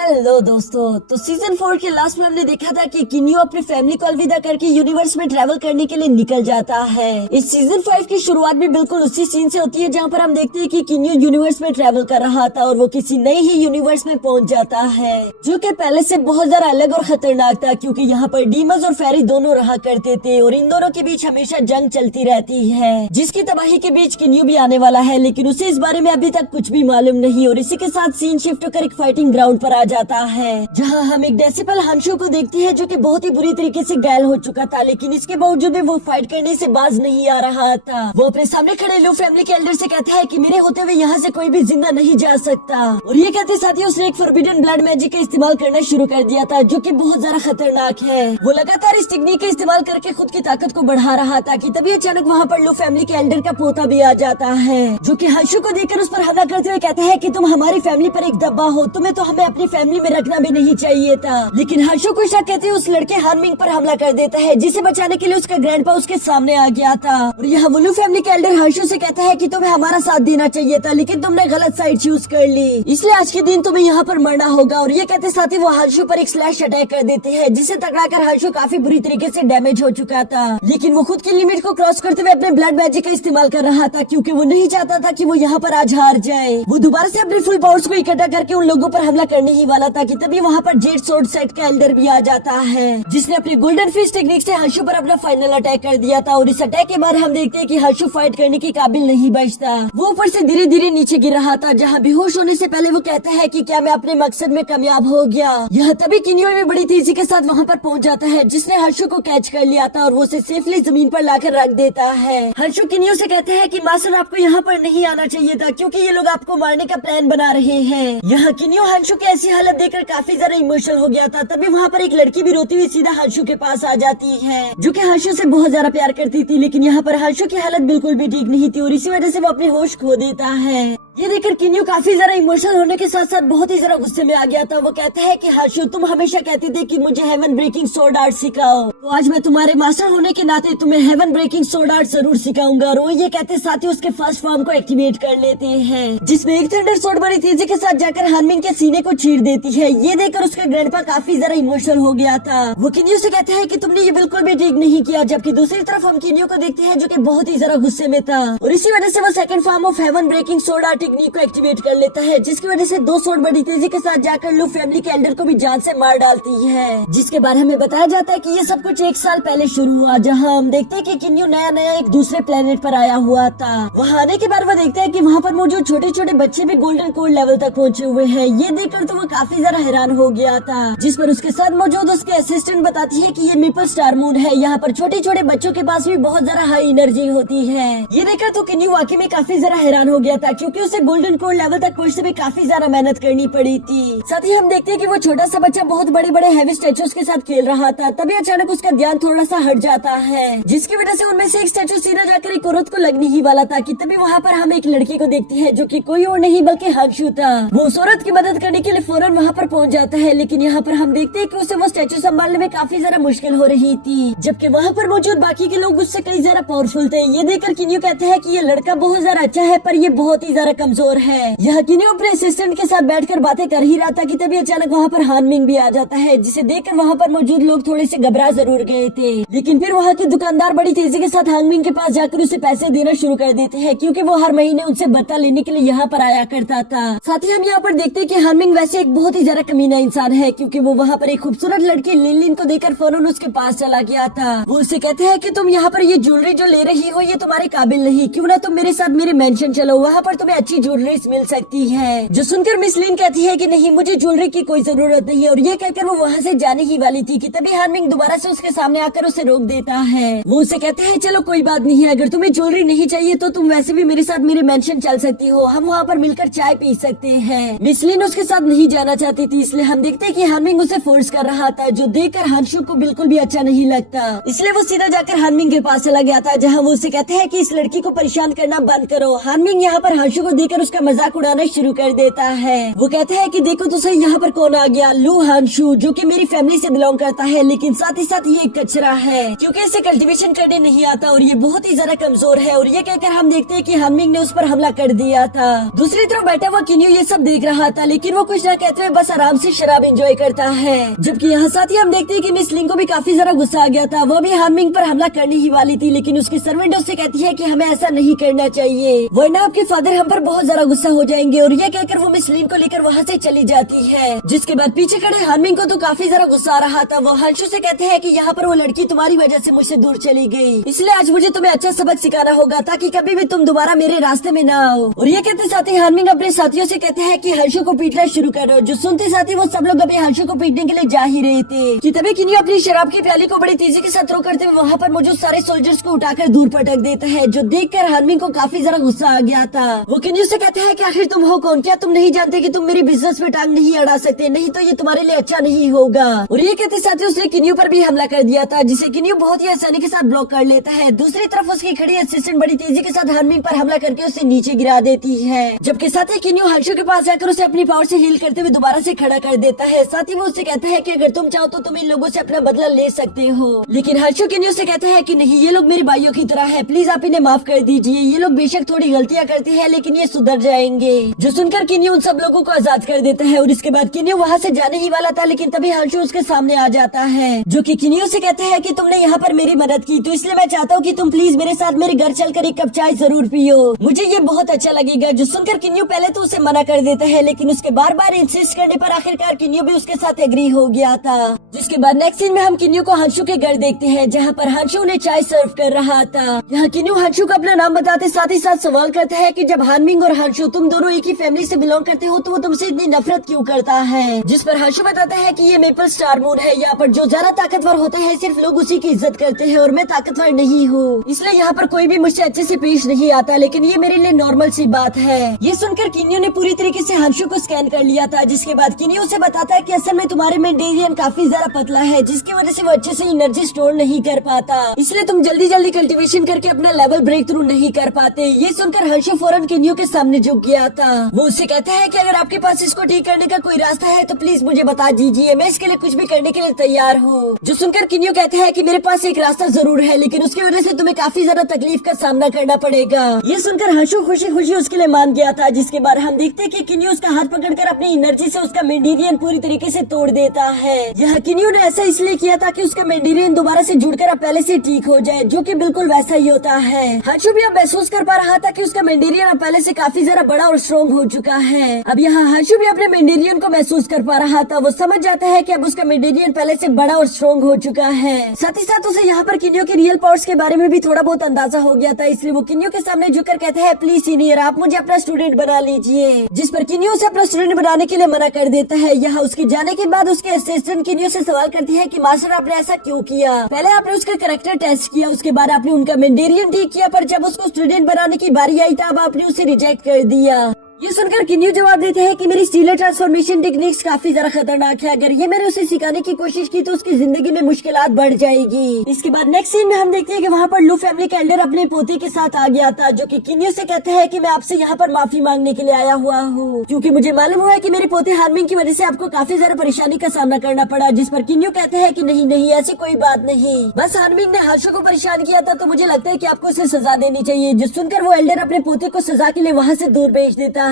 Hello दोस्तों, तो season 4 के लास्ट में हमने देखा था कि किन्यू अपनी फैमिली को अलविदा करके यूनिवर्स में ट्रैवल करने के लिए निकल जाता है। इस सीजन 5 की शुरुआत भी बिल्कुल उसी सीन से होती है जहां पर हम देखते हैं कि किन्यू यूनिवर्स में ट्रैवल कर रहा था और वो किसी नए ही यूनिवर्स में पहुंच जाता है, जो कि पहले से बहुत ज्यादा अलग और खतरनाक था, क्योंकि यहाँ पर डीमंस और फेरी दोनों रहा करते थे और इन दोनों के बीच हमेशा जंग चलती रहती है, जिसकी तबाही के बीच किन्यू भी आने वाला है, लेकिन उसे इस बारे में अभी तक कुछ भी मालूम नहीं। और इसी के साथ सीन शिफ्ट होकर एक फाइटिंग ग्राउंड पर आ जाता है, जहां हम एक डेसिपल हंशु को देखते हैं जो कि बहुत ही बुरी तरीके से घायल हो चुका था, लेकिन इसके बावजूद भी वो फाइट करने से बाज नहीं आ रहा था। वो अपने सामने खड़े लू फैमिली के एल्डर से कहता है कि मेरे होते हुए यहाँ से कोई भी जिंदा नहीं जा सकता, और ये कहते साथ ही उसने एक फॉरबिडन ब्लड मैजिक का इस्तेमाल करना शुरू कर दिया था, जो कि बहुत ज्यादा खतरनाक है। वो लगातार इस टेक्निक का इस्तेमाल करके खुद की ताकत को बढ़ा रहा था कि तभी अचानक वहाँ पर लू फैमिली के एल्डर का पोता भी आ जाता है, जो कि हंशु को देखकर उस पर हमला करते हुए कहता है कि तुम हमारी फैमिली पर एक दब्बा हो, तुम्हें तो हमें अपनी फैमिली में रखना भी नहीं चाहिए था। लेकिन हंशु को शक कहते उस लड़के हार्मिंग पर हमला कर देता है, जिसे बचाने के लिए उसका ग्रैंडपा उसके सामने आ गया था। और यहाँ वुलू फैमिली के एल्डर हंशु से कहता है कि तुम्हें हमारा साथ देना चाहिए था, लेकिन तुमने गलत साइड चूज कर ली, इसलिए आज के दिन तुम्हें यहाँ पर मरना होगा। और ये कहते साथ ही वो हंशु पर एक स्लैश अटैक कर देते हैं, जिसे टकराकर हंशु काफी बुरी तरीके से डैमेज हो चुका था, लेकिन वो खुद की लिमिट को क्रॉस करते हुए अपने ब्लड मैजिक का इस्तेमाल कर रहा था, क्योंकि वो नहीं चाहता था कि वो यहाँ पर आज हार जाए। वो दोबारा से अपने फुल पावर्स को इकट्ठा करके उन लोगों पर हमला करने ही वाला था कि तभी वहाँ पर जेड सोर्ड सेट का एल्डर भी आ जाता है, जिसने अपनी गोल्डन फिश टेक्निक से हंशु पर अपना फाइनल अटैक कर दिया था। और इस अटैक के बाद हम देखते हैं कि हंशु फाइट करने के काबिल नहीं बचता, वो ऊपर से धीरे धीरे नीचे गिर रहा था, जहाँ बेहोश होने से पहले वो कहता है कि क्या मैं अपने मकसद में कामयाब हो गया। यह तभी किन्यू में बड़ी तेजी के साथ वहाँ पर पहुँच जाता है, जिसने हंशु को कैच कर लिया था और वो उसे सेफली जमीन पर लाकर रख देता है। हंशु किन्यू से कहते हैं कि मास्टर आपको यहाँ पर नहीं आना चाहिए था, क्योंकि ये लोग आपको मारने का प्लान बना रहे हैं। यहाँ किन्यू हंशु की ऐसी हालत देखकर काफी ज्यादा इमोशनल हो गया था। तभी वहाँ पर एक लड़की भी रोती हुई सीधा हंशु के पास आ जाती है, जो कि हंशु से बहुत ज्यादा प्यार करती थी, लेकिन यहाँ पर हंशु की हालत बिल्कुल भी ठीक नहीं थी और इसी वजह से वो अपने होश खो देता है। ये देखकर किन्यू काफी ज्यादा इमोशनल होने के साथ साथ बहुत ही ज्यादा गुस्से में आ गया था। वो कहता है कि हंशु तुम हमेशा कहते थे कि मुझे हेवन ब्रेकिंग सोर्ड आर्ट सिखाओ, तो आज मैं तुम्हारे मास्टर होने के नाते तुम्हें हेवन ब्रेकिंग सोर्ड आर्ट जरूर सिखाऊंगा। और वो ये कहते साथ ही उसके फर्स्ट फॉर्म को एक्टिवेट कर लेते हैं, जिसमें एक थंडर सोर्ड बड़ी तेजी के साथ जाकर हार्मिंग के सीने को चीर देती है। ये देखकर उसका ग्रैंडपा काफी ज्यादा इमोशनल हो गया था। वो किन्यू से कहते हैं कि तुमने ये बिल्कुल भी ठीक नहीं किया, जबकि दूसरी तरफ हम किन्यू को देखते हैं जो कि बहुत ही ज्यादा गुस्से में था, और इसी वजह से वो second form of heaven breaking sword art technique को एक्टिवेट कर लेता है, जिसकी वजह से दो सोर्ड बड़ी तेजी के साथ जाकर लू फैमिली के एल्डर को भी जान से मार डालती है। जिसके बारे में बताया जाता है कि ये सब कुछ 1 साल पहले शुरू हुआ, जहाँ हम देखते हैं कि किन्यू नया नया एक दूसरे प्लेनेट पर आया हुआ था। वहाँ आने के बाद वो देखते हैं कि वहाँ पर मौजूद छोटे छोटे बच्चे भी गोल्डन कोड लेवल तक पहुँचे हुए हैं। ये देखकर तो वो काफी ज्यादा हैरान हो गया था, जिस पर उसके साथ मौजूद उसके असिस्टेंट बताती है कि ये मेपल स्टार मून है, यहाँ पर छोटे छोटे बच्चों के पास भी बहुत ज्यादा हाई एनर्जी होती है। ये देखकर तो किन्यू वाकई में काफी ज्यादा हैरान हो गया था, क्योंकि उसे गोल्डन कोड लेवल तक पहुँचने में काफी ज्यादा मेहनत करनी पड़ी थी। साथ ही हम देखते हैं कि वो छोटा सा बच्चा बहुत बड़े बड़े हैवी स्टैचूज के साथ खेल रहा था। तभी अचानक उसका ध्यान थोड़ा सा हट जाता है, जिसकी वजह से उनमें से एक स्टैचू सीधा जाकर एक औरत को लगने ही वाला था कि तभी वहाँ पर हम एक लड़की को देखते हैं, जो कि कोई और नहीं बल्कि हंशु था। वो उस औरत की मदद करने के लिए फौरन वहाँ पर पहुँच जाता है, लेकिन यहाँ पर हम देखते हैं कि उसे वो स्टैचू संभालने में काफी ज्यादा मुश्किल हो रही थी, जबकि वहाँ पर मौजूद बाकी के लोग उससे कई ज्यादा पावरफुल थे। ये देखकर किन्यू कहते हैं कि ये लड़का बहुत ज्यादा अच्छा है, पर ये बहुत ही ज्यादा कमजोर है। यहाँ किन्यू अपने असिस्टेंट के साथ बैठकर बातें कर ही रहा था कि तभी अचानक वहाँ पर हार्मिंग भी आ जाता है, जिसे देखकर वहाँ पर मौजूद लोग थोड़े से घबरा जरूर गए थे, लेकिन फिर वहाँ के दुकानदार बड़ी तेजी के साथ हार्मिंग के पास जाकर उसे पैसे देना शुरू कर देते हैं, क्योंकि वो हर महीने उनसे भत्ता लेने के लिए यहाँ पर आया करता था। साथ ही हम यहाँ पर देखते हैं कि हार्मिंग वैसे एक बहुत ही ज्यादा कमीना इंसान है, क्योंकि वो वहाँ पर एक खूबसूरत लड़की लिनलिन को देखकर फौरन उसके पास चला गया था। वो उससे कहते हैं कि तुम यहाँ पर ये ज्वेलरी जो ले रही हो ये तुम्हारे काबिल नहीं, क्यों ना तुम मेरे साथ मेरे मेंशन चलो, वहाँ पर तुम्हें अच्छी ज्वेलरी मिल सकती है। जो सुनकर मिस लिन कहती है कि नहीं, मुझे ज्वेलरी की कोई जरूरत नहीं है, और ये कहकर वो वहाँ से जाने ही वाली थी कि तभी हार्मिंग दोबारा से उसके सामने आकर उसे रोक देता है। वो उसे कहते हैं चलो कोई बात नहीं है, अगर तुम्हें ज्वेलरी नहीं चाहिए तो तुम वैसे भी मेरे साथ मेरे मेंशन चल सकती हो, हम वहाँ पर मिलकर चाय पी सकते हैं। मिस लिन उसके साथ नहीं जाना चाहती थी, इसलिए हम देखते हैं कि हार्मिंग उसे फोर्स कर रहा था, जो देखकर हंशु को बिल्कुल भी अच्छा नहीं लगता। इसलिए वो सीधा जाकर हार्मिंग के पास चला गया था, जहाँ वो उसे कहते हैं कि इस लड़की को परेशान करना बंद करो। हार्मिंग यहाँ पर हंशु को देखकर उसका मजाक उड़ाना शुरू कर देता है। वो कहता है कि देखो तो सही यहाँ पर कौन आ गया, लू हानशु, जो कि मेरी फैमिली से बिलोंग करता है, लेकिन साथ ही साथ ये एक कचरा है क्योंकि इसे कल्टीवेशन करने नहीं आता और ये बहुत ही ज्यादा कमजोर है। और ये कहकर हम देखते हैं कि हानमिंग ने उस पर हमला कर दिया था। दूसरी तरफ बैठा हुआ किन्यू ये सब देख रहा था, लेकिन वो कुछ न कहते हुए बस आराम से शराब एंजॉय करता है। जबकि यहाँ साथ ही हम देखते हैं कि मिस लिंग को भी काफी ज्यादा गुस्सा आ गया था। वो भी हानमिंग पर हमला करने ही वाली थी, लेकिन उसकी सर्वेंट उससे कहती है कि हमें ऐसा नहीं करना चाहिए वरना आपके फादर हम पर बहुत ज्यादा गुस्सा हो जाएंगे। और ये कहकर वो मिस लिंग को लेकर वहाँ से चली जाती है। जिसके बाद पीछे खड़े हानमिंग को तो काफी ज्यादा गुस्सा आ रहा था। वो हानशु से कहते हैं कि यहाँ पर वो लड़की तुम्हारी वजह से मुझसे दूर चली गई, इसलिए आज मुझे तुम्हें अच्छा सबक सिखाना होगा ताकि कभी भी तुम दोबारा मेरे रास्ते में ना आओ। और ये कहते साथ ही हानमिंग अपने साथियों से कहते हैं कि हानशु को पीटना शुरू करो। जो सुनते साथ ही वो सब लोग अभी हानशु को पीटने के लिए जा ही रहे थे कि तभी किन्यू अपनी शराब की प्याली को बड़ी तेजी के साथ थ्रो करते हुए वहाँ पर मौजूद सारे सोल्जर्स को उठाकर दूर पटक देता है, जो देखकर हानमिंग को काफी ज्यादा गुस्सा आ गया था। वो किन्यू से कहते हैं कि आखिर तुम हो कौन, क्या तुम नहीं जानते कि तुम मेरी बिजनेस में टांग नहीं अड़ा सकते, नहीं तो ये तुम्हारे लिए अच्छा नहीं होगा। और ये कहते साथ ही उसने किन्यू पर भी हमला कर दिया था, जिसे किन्यू बहुत ही आसानी के साथ ब्लॉक कर लेता है। दूसरी तरफ उसकी खड़ी असिस्टेंट बड़ी तेजी के साथ हानमिंग पर हमला करके उसे नीचे गिरा देती है। जबकि साथ ही किन्यू हानशु के पास जाकर उसे अपनी पावर से हील करते हुए दोबारा से खड़ा कर देता है। साथ ही वो उससे कहता है कि अगर तुम चाहो तो तुम इन लोगों से अपना बदला ले सकते हो, लेकिन हानशु किन्यू से कहता है कि नहीं, ये लोग मेरे भाइयों की तरह है, प्लीज आप इन्हें माफ कर दीजिए। ये लोग बेशक थोड़ी गलतियाँ करते हैं लेकिन ये सुधर जाएंगे। जो सुनकर किन्यू उन सब लोगों को आजाद कर देता है। और इसके बाद किन्यू वहाँ से जाने ही वाला था, लेकिन तभी हानशु उसके सामने आ जाता है, जो कि किन्यू से कहता है कि तुमने यहाँ पर मेरी मदद की, तो इसलिए मैं चाहता हूँ कि तुम प्लीज मेरे साथ मेरे घर चलकर एक कप चाय जरूर पियो, मुझे ये बहुत अच्छा लगेगा। जो सुनकर किन्यू पहले तो उसे मना कर देता है, लेकिन उसके बार बार इंसिस्ट करने पर आखिरकार किन्यू भी उसके साथ एग्री हो गया था। जिसके बाद नेक्स्ट सीन में हम किन्यू को हानशु के घर देखते हैं, जहाँ पर हानशु उन्हें चाय सर्व कर रहा था। यहाँ किन्यू हानशु को अपना नाम बताते साथ ही साथ सवाल करता है कि जब हानमिंग और हानशु तुम दोनों एक ही फैमिली से बिलोंग करते हो तो वो तुमसे इतनी नफरत क्यों करता है। जिस पर हानशु बताता है कि ये मेपल स्टार मून है, यहाँ पर जो ज्यादा ताकतवर होता है सिर्फ लोग उसी की इज्जत करते हैं और मैं ताकतवर नहीं हूँ, इसलिए यहाँ पर कोई भी मुझसे अच्छे से पेश नहीं आता, लेकिन ये मेरे लिए नॉर्मल सी बात है। ये सुनकर किन्यू ने पूरी तरीके से हानशु को स्कैन कर लिया था। जिसके बाद किन्यू से बताता है कि असल में तुम्हारे मेंडेरियन काफी ज्यादा पतला है, जिसकी वजह से वो अच्छे से एनर्जी स्टोर नहीं कर पाता, इसलिए तुम जल्दी जल्दी कल्टीवेशन करके अपना लेवल ब्रेक थ्रू नहीं कर पाते। ये सुनकर हानशु फौरन किन्यू के सामने झुक गया था। वो उससे कहता है कि अगर आपके पास इसको ठीक करने का कोई रास्ता है तो प्लीज मुझे बता दीजिए, मैं इसके लिए कुछ भी करने के लिए तैयार हूँ। जो सुनकर किन्यू कहता है कि मेरे पास एक रास्ता जरूर है, लेकिन उसकी वजह से तुम्हें काफी ज्यादा तकलीफ का सामना करना पड़ेगा। ये सुनकर हानशु खुशी खुशी उसके लिए मान गया था। जिसके बाद हम देखते हैं कि किन्यू उसका हाथ पकड़कर अपनी एनर्जी से उसका मेंडेरियन पूरी तरीके से तोड़ देता है। यह किन्यू ने ऐसा इसलिए किया था कि उसका मेंडेरियन दोबारा से जुड़कर अब पहले से ठीक हो जाए, जो कि बिल्कुल वैसा ही होता है। हानशु भी अब महसूस कर पा रहा था कि उसका मेंडेरियन अब पहले से काफी ज्यादा बड़ा और स्ट्रॉन्ग हो चुका है। अब यहाँ हानशु भी अपने मेंडेरियन को महसूस कर पा रहा था। वो समझ जाता है कि अब उसका मेंडेरियन पहले से बड़ा और स्ट्रॉन्ग हो चुका है। साथ ही साथ उसे यहाँ पर किन्यू के रियल पावर्स के बारे में भी थोड़ा बहुत अंदाजा हो गया था, इसलिए वो किन्यू के सामने झुककर कहता है प्लीज सीनियर आप मुझे अपना स्टूडेंट बना लीजिए। जिस पर किन्यू उसे अपना स्टूडेंट बनाने के लिए मना कर देता है। यहाँ उसके जाने के बाद उसके असिस्टेंट किन्यू से सवाल करती है कि मास्टर आपने ऐसा क्यों किया। पहले आपने उसका कैरेक्टर टेस्ट किया, उसके बाद आपने उनका मेंडेरियन ठीक किया, पर जब उसको स्टूडेंट बनाने की बारी आई तब आपने उसे रिजेक्ट कर दिया। ये सुनकर किन्यू जवाब देते हैं कि मेरी स्टीलर ट्रांसफॉर्मेशन टेक्निक्स काफी ज्यादा खतरनाक है, अगर ये मैंने उसे सिखाने की कोशिश की तो उसकी जिंदगी में मुश्किलात बढ़ जाएगी। इसके बाद नेक्स्ट सीन में हम देखते हैं कि वहाँ पर लू फैमिली का एल्डर अपने पोते के साथ आ गया था, जो कि किन्यू से कहता है कि मैं आपसे यहाँ पर माफी मांगने के लिए आया हुआ हूँ, क्योंकि मुझे मालूम हुआ है कि मेरे पोते हानमिंग की वजह से आपको काफी ज्यादा परेशानी का सामना करना पड़ा। जिस पर किन्यू कहते हैं कि नहीं नहीं ऐसी कोई बात नहीं, बस हानमिंग ने हानशु को परेशान किया था तो मुझे लगता है कि आपको उसे सजा देनी चाहिए। जो सुनकर वो एल्डर अपने पोते को सजा के लिए वहाँ से दूर भेज देता है।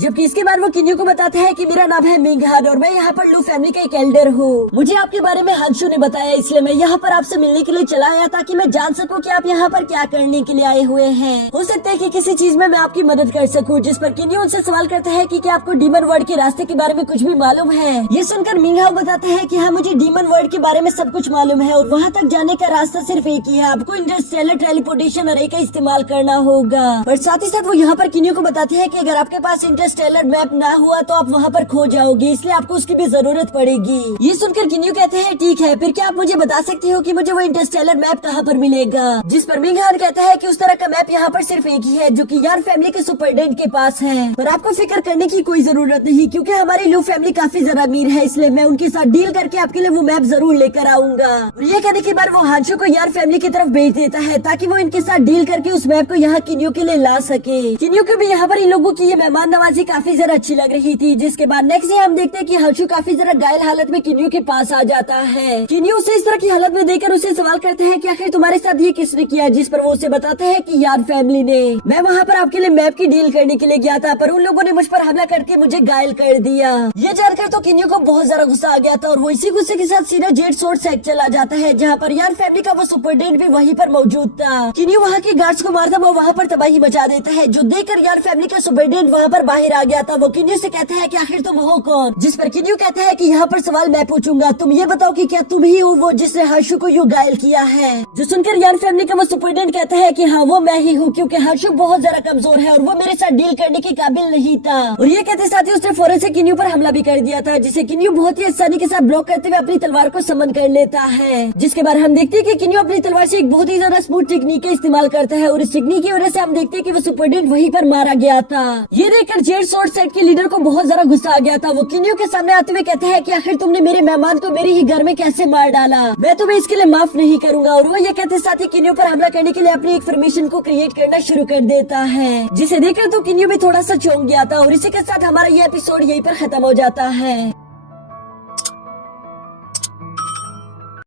जबकि इसके बाद वो किन्यू को बताता है कि मेरा नाम है मिंग हान और मैं यहाँ पर लू फैमिली का एक एल्डर हूँ। मुझे आपके बारे में हानशु ने बताया, इसलिए मैं यहाँ पर आपसे मिलने के लिए चला आया ताकि मैं जान सकूं कि आप यहाँ पर क्या करने के लिए आए हुए हैं। हो सकता है कि किसी चीज में मैं आपकी मदद कर सकूं। जिस पर किन्यू उनसे सवाल करता है कि क्या आपको डीमन वर्ल्ड के रास्ते के बारे में कुछ भी मालूम है। ये सुनकर मिंग हान बताता है कि हाँ मुझे डीमन वर्ल्ड के बारे में सब कुछ मालूम है और वहाँ तक जाने का रास्ता सिर्फ एक ही है, आपको इंटरस्टेलर टेलीपोर्टेशन अरे का इस्तेमाल करना होगा। और साथ ही साथ वो यहाँ पर किन्यू को बताते हैं कि अगर आपके आपके पास इंटरस्टेलर मैप ना हुआ तो आप वहाँ पर खो जाओगे, इसलिए आपको उसकी भी जरूरत पड़ेगी। ये सुनकर किन्यू कहते हैं ठीक है, फिर क्या आप मुझे बता सकती हो कि मुझे वो इंटरस्टेलर मैप कहाँ पर मिलेगा? जिस पर मिंग हान कहता है कि उस तरह का मैप यहाँ पर सिर्फ एक ही है जो कि यार फैमिली के सुपरडेंट के पास है, पर आपको फिक्र करने की कोई जरूरत नहीं क्योंकि हमारी लू फैमिली काफी ज्यादा अमीर है, इसलिए मैं उनके साथ डील करके आपके लिए वो मैप जरूर लेकर आऊंगा। और ये कहने के बाद वो हांशो को यार फैमिली की तरफ भेज देता है ताकि वो इनके साथ डील करके उस मैप को यहाँ किन्यू के लिए ला सके। किन्यू को भी यहाँ पर इन लोगों की ये मेहमान नवाजी काफी ज्यादा अच्छी लग रही थी। जिसके बाद नेक्स्ट डे हम देखते हैं कि हांशो काफी ज्यादा घायल हालत में किन्यू के पास आ जाता है। किन्यू उसे इस तरह की हालत में देखकर उसे सवाल करते हैं कि आखिर तुम्हारे साथ ये किसने किया, जिस पर वो उसे बताते हैं कि यार फैमिली ने। मैं वहाँ पर आपके लिए मैप की डील करने के लिए गया था पर उन लोगों ने मुझ पर हमला करके मुझे घायल कर दिया। ये जानकर तो किन्यू को बहुत ज्यादा गुस्सा आ गया था और वो इसी गुस्से के साथ सीधा जेट सोर्ड सेट चला जाता है जहाँ पर यार फैमिली का वो सुपरडेंट भी वहीं पर मौजूद था। किन्यू वहाँ के गार्ड्स को मारता वो वहाँ पर तबाही मचा देता है, जो देखकर यार फैमिली का सुपरडेंट वहाँ पर बाहर आ गया था। वो किन्यू से कहता है कि आखिर तुम हो कौन, जिस पर किन्यू कहता है कि यहाँ पर सवाल मैं पूछूंगा, तुम ये बताओ कि क्या तुम ही हो वो जिसने हाशु को यूँ घायल किया है? जो सुनकर यार फैमिली का वो सुपरडेंट कहता है कि हाँ वो मैं ही हूँ क्योंकि हाशु बहुत ज्यादा कमजोर है और वो मेरे साथ डील करने के काबिल नहीं था। और ये कहते साथ ही उसने फौरन से किन्यू पर हमला भी कर दिया था, जिसे किन्यू बहुत ही आसानी के साथ ब्लॉक करते हुए अपनी तलवार को समन कर लेता है। जिसके बाद हम देखते हैं कि किन्यू अपनी तलवार से एक बहुत ही ज्यादा स्मूथ टेक्निक का इस्तेमाल करता है और इस टेक्निक की वजह से हम देखते हैं कि वो सुपरडेंट वहीं पर मारा गया था। ये देखकर जेट सोर्ड सेट के लीडर को बहुत ज्यादा गुस्सा आ गया था। वो किन्यू के सामने आते हुए कहता है कि आखिर तुमने मेरे मेहमान को मेरे ही घर में कैसे मार डाला, मैं तुम्हें इसके लिए माफ नहीं करूंगा। और वो ये कहते साथ ही किन्यू पर हमला करने के लिए अपनी एक फॉर्मेशन को क्रिएट करना शुरू कर देता है, जिसे देखकर तो किन्यू भी थोड़ा सा चौंक गया था। और इसी के साथ हमारा ये एपिसोड यहीं पर खत्म हो जाता है।